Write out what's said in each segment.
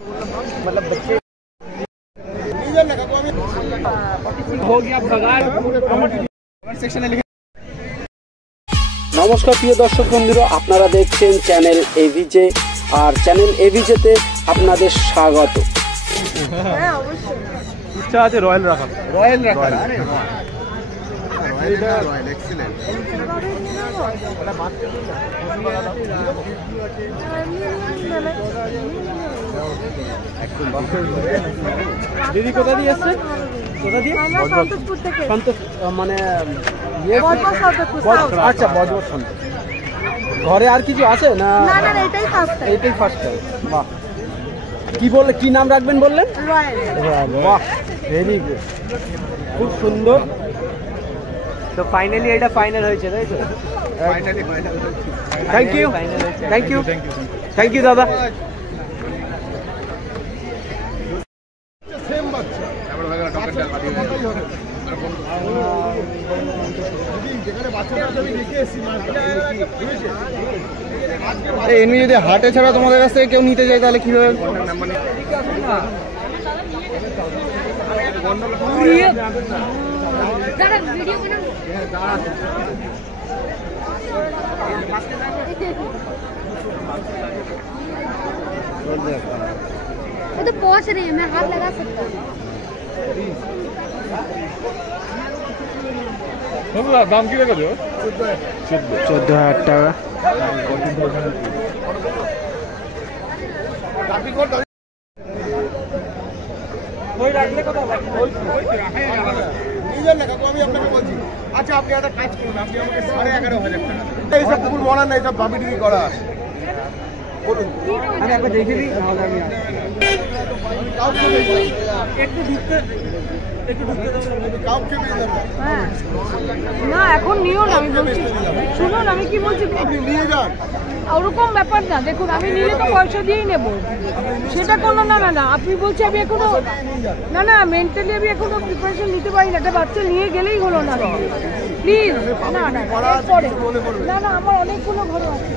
मतलब बच्चे हो गया बगार सेक्शने लिखे। नमस्कार प्रिय दर्शक बंधुरा, আপনারা দেখছেন চ্যানেল এভিজে আর চ্যানেল এভিজেতে আপনাদের স্বাগত। হ্যাঁ অবশ্যই ইচ্ছা আছে রয়্যাল রাখা, রয়্যাল রাখা। আরে রয়্যাল রয়্যাল এক্সিলেন্ট। দিদি কোথা দিয়ে এসেছে? কোথা দিয়ে? সন্তোষপুর থেকে। সন্তোষ মানে আচ্ছা বজবজ সন্তোষ। ঘরে আর কিছু আছে না? না না এটাই ফার্স্ট টাইম। এটাই ফার্স্ট টাইম। বাহ, কি বললে, কি নাম রাখবেন বললেন? রয়্যাল। বাহ ভেরি গুড, খুব সুন্দর। তো ফাইনালি এটা ফাইনাল হয়েছে তাই তো? Finally final. Thank you thank you thank you দাদা। এমনি যদি হাটে ছাড়া তোমাদের কাছ থেকে কেউ নিতে যায় তাহলে কিভাবে? वो तो पहुंच रही है, मैं हाथ लगा सकता हूँ। दाम की लगा दो 14,000 টাকা। আচ্ছা আপনি একটা কাজ করুন, আপনি আমাকে 11,500 টাকা এইসব পুকুর মনে না, এইসব ভাবি ডিবি করা বলুন। আমি একবার দেখে দিই, একটু ঢুকতে হ্যাঁ না এখন নিও না, আমি বলছি শুনুন, আমি কি বলছি নিয়ে যান, ওরকম ব্যাপার না। দেখুন আমি নিলে তো পয়সা দিয়েই নেব, সেটা কোনো না না না। আপনি বলছি আমি এখনো না না মেন্টালি আমি এখনো প্রিপারেশন নিতে পারি না। একটা বাচ্চা নিয়ে গেলেই হলো না, প্লিজ না না পরে না না, আমার অনেকগুলো ঘর আছে।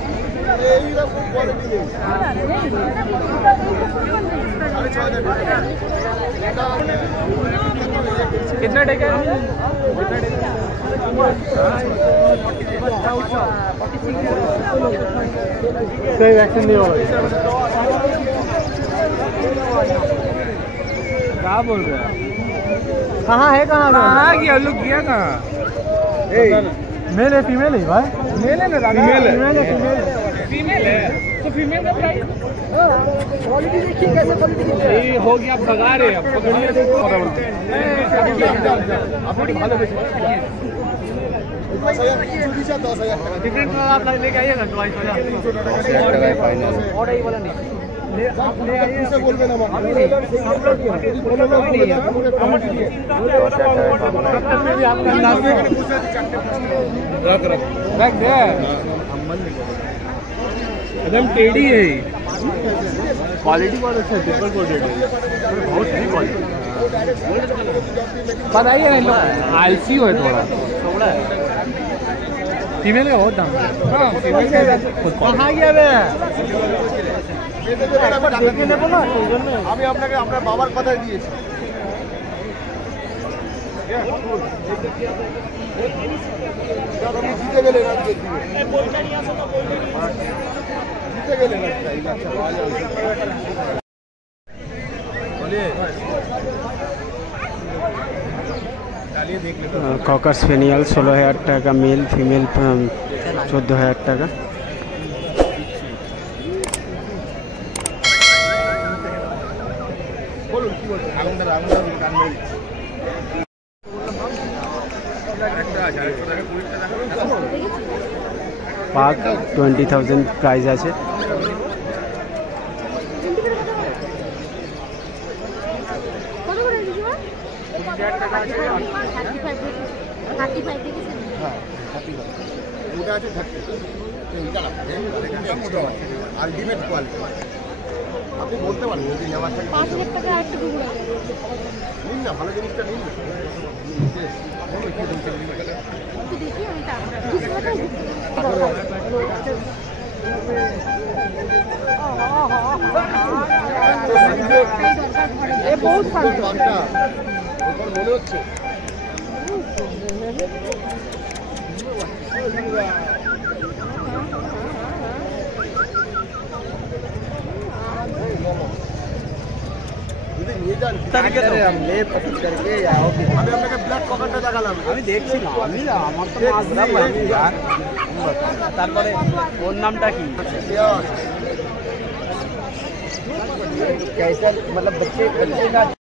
कितना टेका है? कोई वैक्सीन नहीं होगा। क्या बोल रहे हैं? कहाँ है, कहाँ गया लोग, गया कहाँ? मेल है फीमेल है भाई? मेल है ना, फीमेल है। फीमेल है तो फीमेल का प्राइस क्वालिटी देखिए कैसे, क्वालिटी ये हो गया भगा रहे हैं। पकड़िए देखो আপনি ভালো বেশি 10,000 टिकट आप लेके आइएगा 22,000 টাকা फाइनल। और ये वाला नहीं आप ले आइए, से बोलबे ना हम लोग बोलो ना कमेटी दिए में भी आपका नाम रख दे। एकदम टेढ़ी है, क्वालिटी बहुत अच्छा है, ट्रिपल कोटेड है, बहुत सही क्वालिटी। बताइए ना लोग, आलसी हो थोड़ा है। फीमेल का बहुत दाम है। हाँ फीमेल का कहाँ गया रे? দেখে নেবো না, সেই জন্য আমি আপনাকে আপনার বাবার কথাই দিয়েছি। জিতে গেলে कॉकर स्पेनियल 16,000 টাকা, मेल फीमेल 14,000 টাকা। पाक 20,000 प्राइस আছে। আলটিমেট কোয়ালিটি আপনি বলতে পারেন যদি নেওয়ার থাকে 5,000 টাকা আরেকটু ঘুরে নিন না, ভালো জিনিসটা নিন না। देखिए हम এ বহুত শান্ত। মনে হচ্ছে আমি দেখছি না, আমার তো মাছ ধরা তারপরে ওর নামটা কি? कैसा मतलब बच्चे